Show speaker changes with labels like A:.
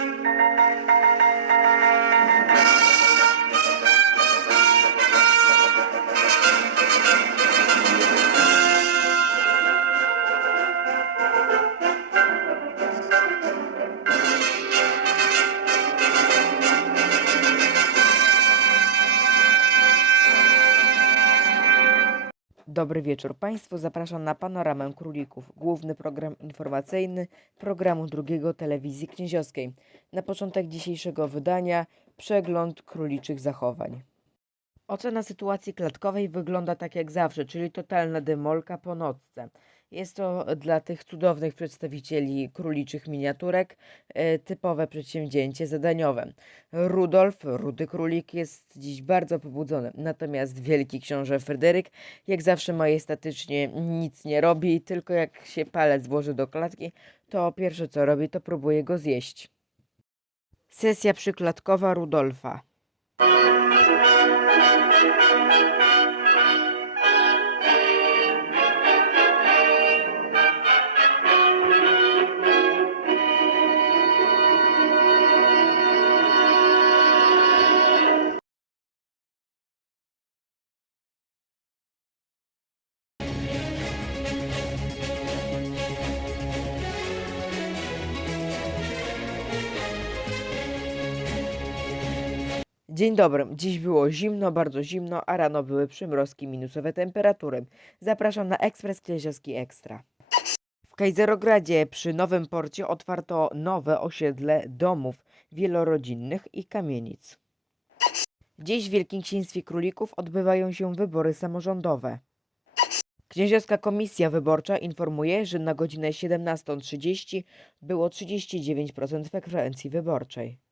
A: Thank you. Dobry wieczór Państwu. Zapraszam na Panoramę Królików, główny program informacyjny programu drugiego telewizji knieziowskiej. Na początek dzisiejszego wydania przegląd króliczych zachowań. Ocena sytuacji klatkowej wygląda tak jak zawsze, czyli totalna demolka po nocce. Jest to dla tych cudownych przedstawicieli króliczych miniaturek e, typowe przedsięwzięcie zadaniowe. Rudolf, rudy królik, jest dziś bardzo pobudzony, natomiast wielki książę Fryderyk jak zawsze majestatycznie nic nie robi, tylko jak się palec włoży do klatki, to pierwsze co robi, to próbuje go zjeść. Sesja przyklatkowa Rudolfa. Dzień dobry. Dziś było zimno, bardzo zimno, a rano były przymrozki, minusowe temperatury. Zapraszam na Ekspres Knieziowski Ekstra. W Kajzerogradzie przy Nowym Porcie otwarto nowe osiedle domów wielorodzinnych i kamienic. Dziś w Wielkim Księstwie Królików odbywają się wybory samorządowe. Knieziowska Komisja Wyborcza informuje, że na godzinę 17.30 było 39% frekwencji wyborczej.